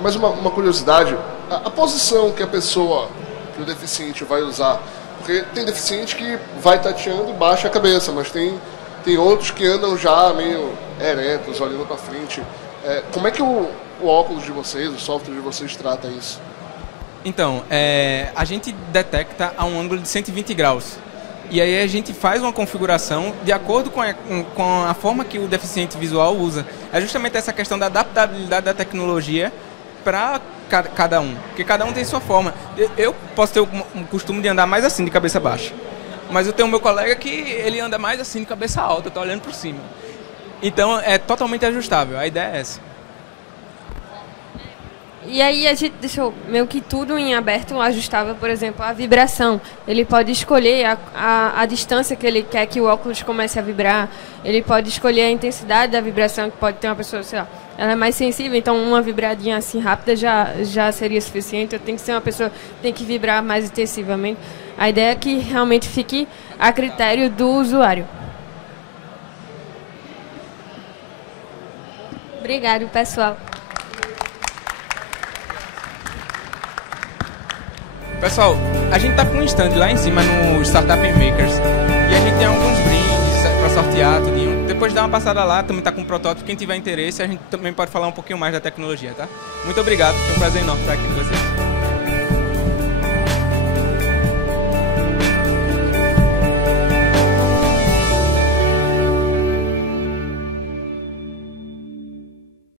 mais uma curiosidade. A posição que a pessoa, que o deficiente vai usar, porque tem deficiente que vai tateando e baixa a cabeça, mas tem outros que andam já meio eretos, olhando para frente. Como é que o óculos de vocês, o software de vocês trata isso? Então, a gente detecta a um ângulo de 120 graus. E aí a gente faz uma configuração de acordo com a forma que o deficiente visual usa. É justamente essa questão da adaptabilidade da tecnologia para cada um. Porque cada um tem sua forma. Eu posso ter um costume de andar mais assim, de cabeça baixa. Mas eu tenho o meu colega que ele anda mais assim, de cabeça alta, tá olhando por cima. Então é totalmente ajustável. A ideia é essa. E aí a gente deixou meio que tudo em aberto, ajustável, por exemplo, a vibração. Ele pode escolher a distância que ele quer que o óculos comece a vibrar. Ele pode escolher a intensidade da vibração, que pode ter uma pessoa, sei lá, ela é mais sensível, então uma vibradinha assim rápida já seria suficiente. Tem que ser uma pessoa que tem que vibrar mais intensivamente. A ideia é que realmente fique a critério do usuário. Obrigado, pessoal. Pessoal, a gente tá com um stand lá em cima no Startup Makers e a gente tem alguns brindes para sortear, tudinho. Depois dá uma passada lá, também tá com um protótipo. Quem tiver interesse, a gente também pode falar um pouquinho mais da tecnologia, tá? Muito obrigado, foi um prazer enorme estar aqui com vocês.